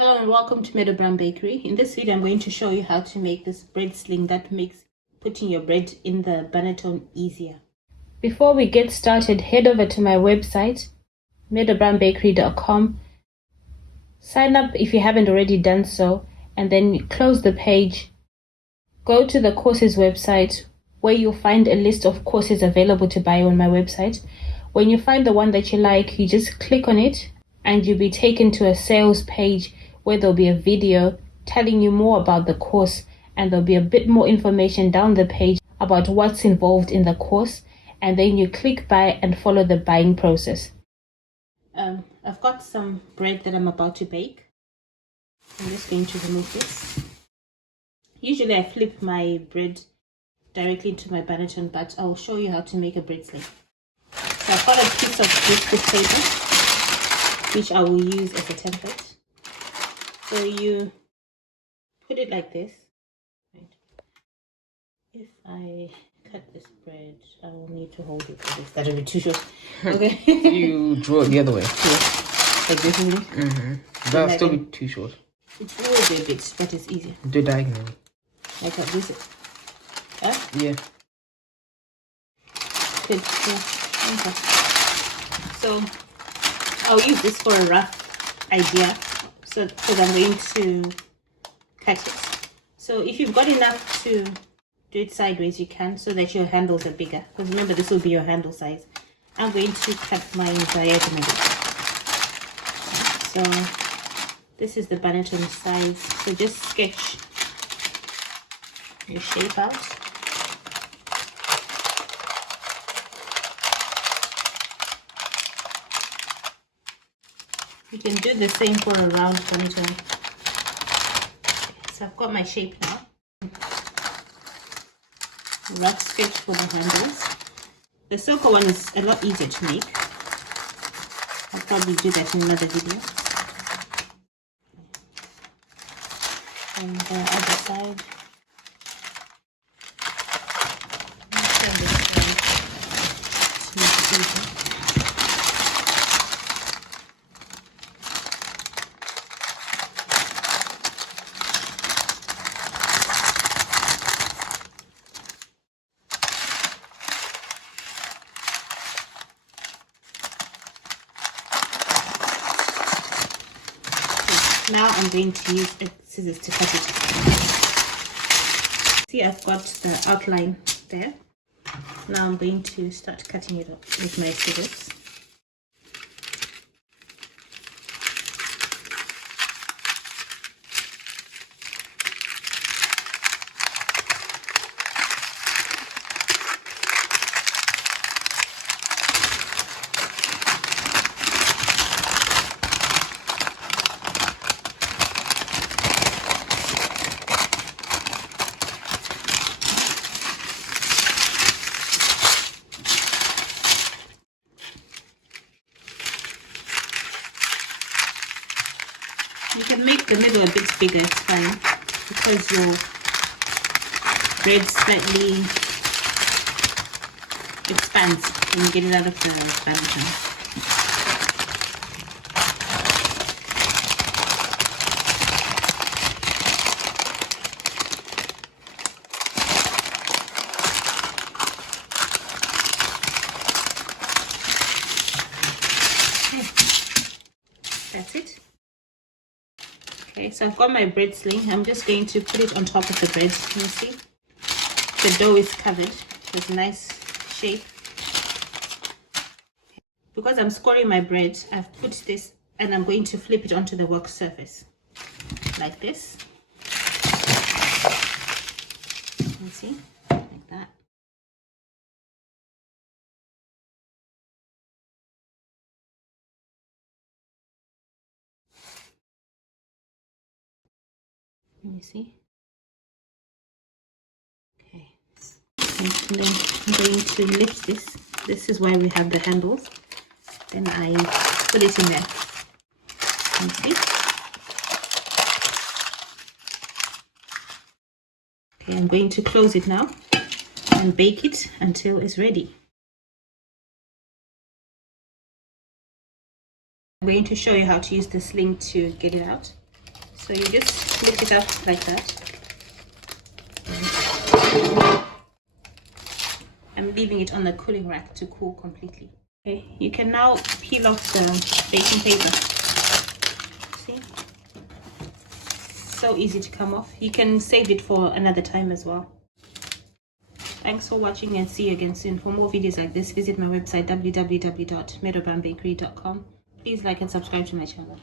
Hello and welcome to Meadow Brown Bakery. In this video, I'm going to show you how to make this bread sling that makes putting your bread in the banneton easier. Before we get started, head over to my website, meadowbrownbakery.com. Sign up if you haven't already done so, and then close the page. Go to the courses website where you'll find a list of courses available to buy on my website. When you find the one that you like, you just click on it and you'll be taken to a sales page where there'll be a video telling you more about the course, and there'll be a bit more information down the page about what's involved in the course, and then you click buy and follow the buying process. I've got some bread that I'm about to bake. I'm just going to remove this. Usually I flip my bread directly into my banneton, but I'll show you how to make a bread sling. So I've got a piece of biscuit paper, which I will use as a template. So you put it like this. Right. If I cut this bread, I will need to hold it. It's that'll be too short. Okay. You draw it the other way. Yeah. Like this, isn't it? Mm-hmm. That'll still be too short. It will be a bit, but it's easier. Do it diagonally. Like that, this. Huh? Yeah. Good. Yeah. Okay. So I'll use this for a rough idea. So because I'm going to cut it. So if you've got enough to do it sideways, you can, so that your handles are bigger. Because remember, this will be your handle size. I'm going to cut mine diagonally. So this is the banneton size. So just sketch your shape out. You can do the same for a round banneton. So I've got my shape now. Rough sketch for the handles. The circle one is a lot easier to make. I'll probably do that in another video. And the other side. Now I'm going to use scissors to cut it. See, I've got the outline there. Now I'm going to start cutting it up with my scissors. You can make the middle a bit bigger, it's fine, because your bread slightly expands when you get it out of the banneton. That's it. Okay, so I've got my bread sling. I'm just going to put it on top of the bread. Can you see? The dough is covered. It's a nice shape. Because I'm scoring my bread, I've put this and I'm going to flip it onto the work surface. Like this. You can see? Like that. Can you see? Okay. And then I'm going to lift this. This is why we have the handles. Then I put it in there. Can you see? Okay, I'm going to close it now and bake it until it's ready. I'm going to show you how to use the sling to get it out. So you just lift it up like that. I'm leaving it on the cooling rack to cool completely. Okay, you can now peel off the baking paper. See? So easy to come off. You can save it for another time as well. Thanks for watching and see you again soon. For more videos like this, visit my website www.meadowbrownbakery.com. Please like and subscribe to my channel.